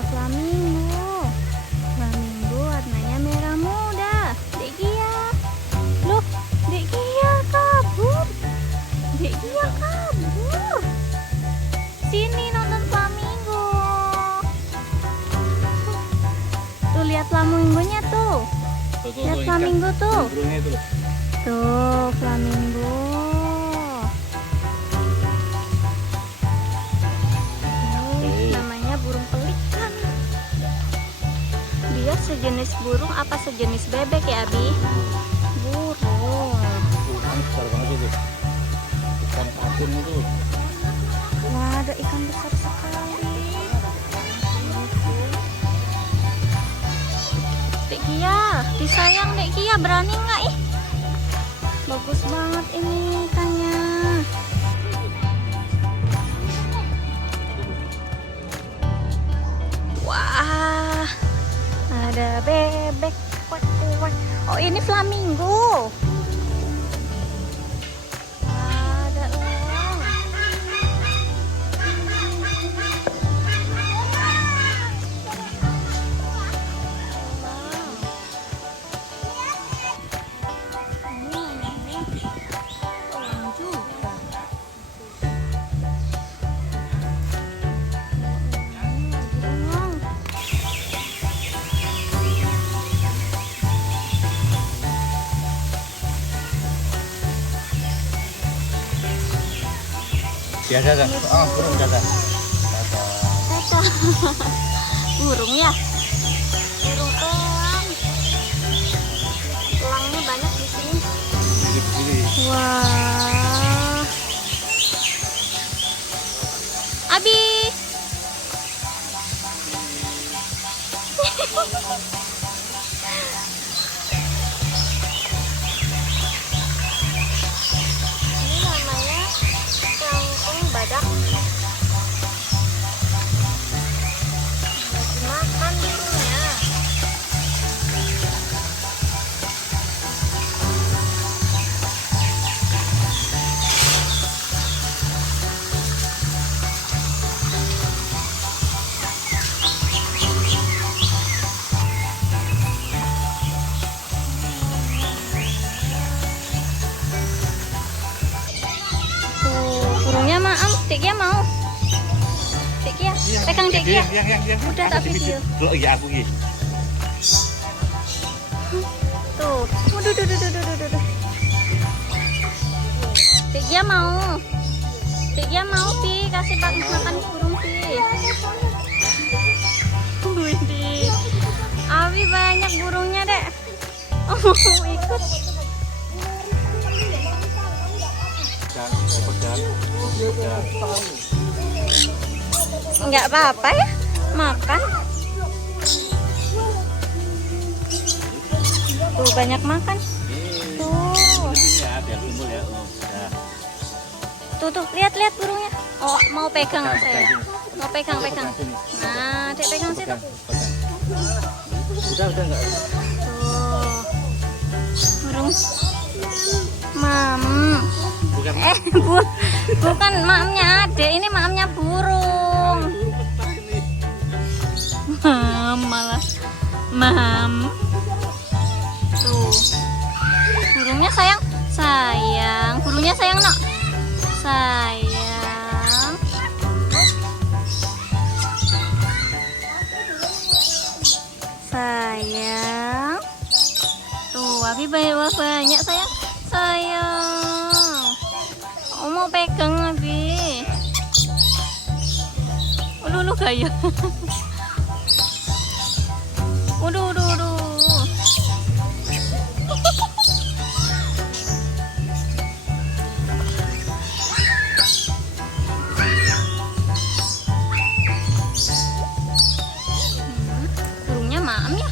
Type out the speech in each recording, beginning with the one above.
Ada flamingo. Flamingo warnanya merah muda. Dek Gia. Loh, Dek Gia kabur. Dek Gia kabur. Sini nonton flamingo. Tuh lihat flamingonya tuh. Lihat flamingo tuh. Tuh flamingo. Namanya burung pelikan. Dia sejenis burung apa sejenis bebek ya, Abi? Burung. Besar banget itu. Ikan patin itu. Wah, ada ikan besar sekali. Dek Gia, disayang Dek Gia, berani nggak ih? Bagus banget ini ikannya. Wah, ada bebek. Kuek, kuek. Oh, ini flamingo. Ada elang. Elang juga. Elang. Biasa kan? Oh, burung biasa. Tata. Burung ya? Burung elang. Elangnya banyak di sini. Di sini. Wah. Abi. Ini namanya kangkung badak. Lagi makan burungnya. Tuh, burungnya maaf. Dek Gia mau. Dek Gia, pegang Dek Gia. Yang. Udah tak video. Oh iya aku gini. Tuh. Waduh, duh, duh, duh, duh, duh, duh. Dek Gia mau. Dek Gia mau, Pi. Kasih makan burung, Pi. Widih. Abi banyak burungnya, Dek. Oh, ikut. Enggak apa-apa ya. Makan. Tuh, banyak makan. Tuh. Tuh, lihat burungnya. Oh, mau pegang saya. Mau pegang. Nah, Dek pegang situ. Udah enggak. Tuh. Burung. Mam. Bukan. Bukan mamnya Adek, ini mamnya burung. Malah. Mam. Tuh. Burungnya sayang. Burungnya sayang, Nak. Sayang. Sayang. Tuh, Abi banyak sayang. Sayang. Oh, mau pegang Abi. Lu gaya. Waduh. Burungnya maam ya?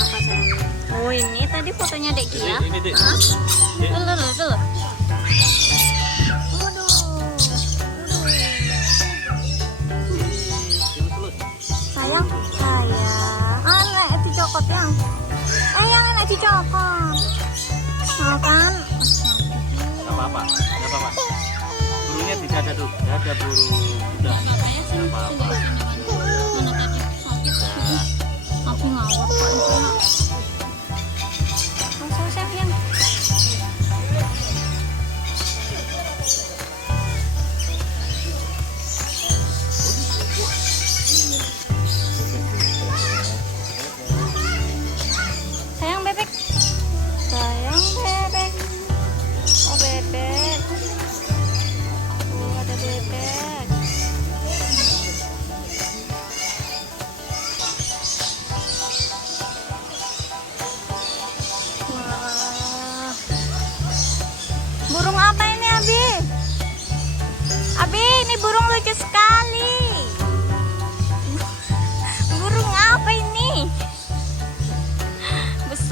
Apa sayang? Oh, ini tadi fotonya Dek Gia. Ini Dek. Tuh. Sayang. Anak dicokot yang. Yang enak dicokot. Mau kan? Enggak apa-apa. Burungnya tidak ada tuh. Enggak ada burung. Udah. Enggak apa-apa.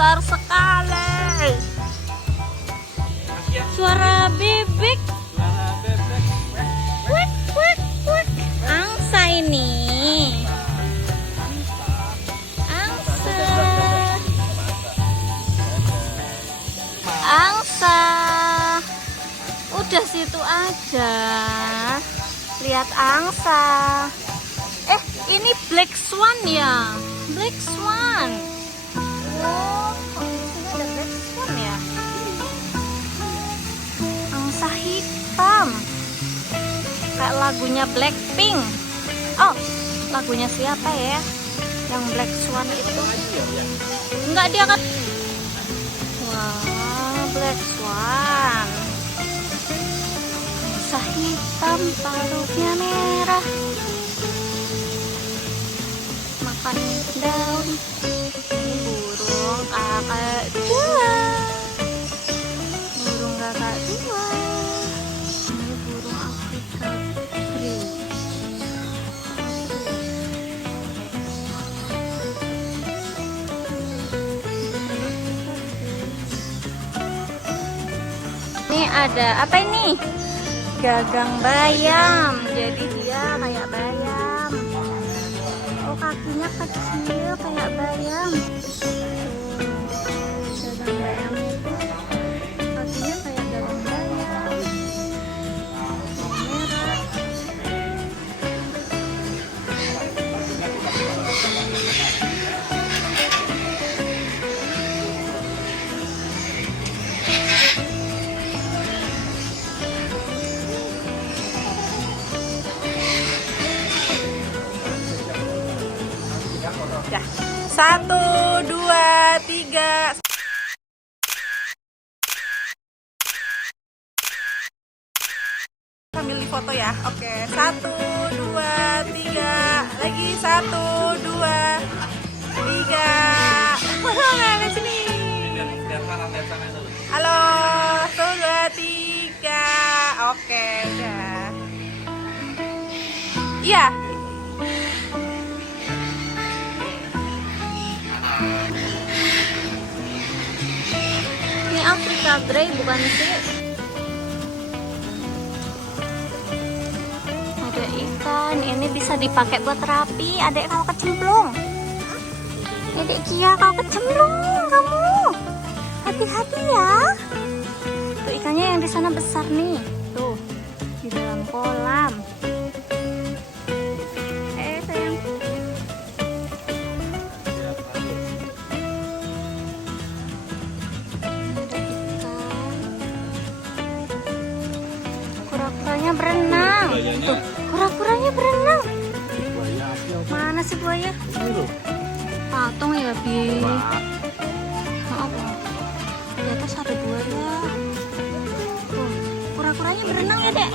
besar sekali. Suara bebek. Wek, wek, wek. Angsa ini. Angsa. Angsa. Udah situ aja. Lihat angsa. Ini black swan ya. Black swan. Oh, kok di sini ada black swan ya? Angsa hitam. Kayak lagunya Blackpink. Oh, lagunya siapa ya? Yang black swan itu? Enggak, dia kan. Wah, black swan. Angsa hitam, paruhnya merah. Makan daun. Ini burung kakak dua. Burung kakak dua. Ini burung Afrika grey. Ini ada apa ini? Gagang bayam. Jadi dia kayak bayam. Oh, kakinya kecil kayak bayam. Gagang bayam itu kakinya kayak gagang bayam. Merah. Ya. 1, 2, 3. Sambil difoto ya. Oke, 1, 2, 3. Lagi 1, 2, 3. Ke sini. Halo, 1, 2, 3. Oke, udah. Iya. Ini Afrika grey bukan sih? Ada ikan, ini bisa dipakai buat terapi. Adek kau kecemplung. Adek Kia kau kecemplung kamu. Hati-hati ya. Tuh ikannya yang di sana besar nih. Tuh di dalam kolam. Sayang. Kura-kuranya berenang. Tuh, kura-kuranya berenang. Mana sih buaya? Patung ya, Bi. Maaf. Di atas ada buaya. Tuh, kura-kuranya berenang ya, Dek.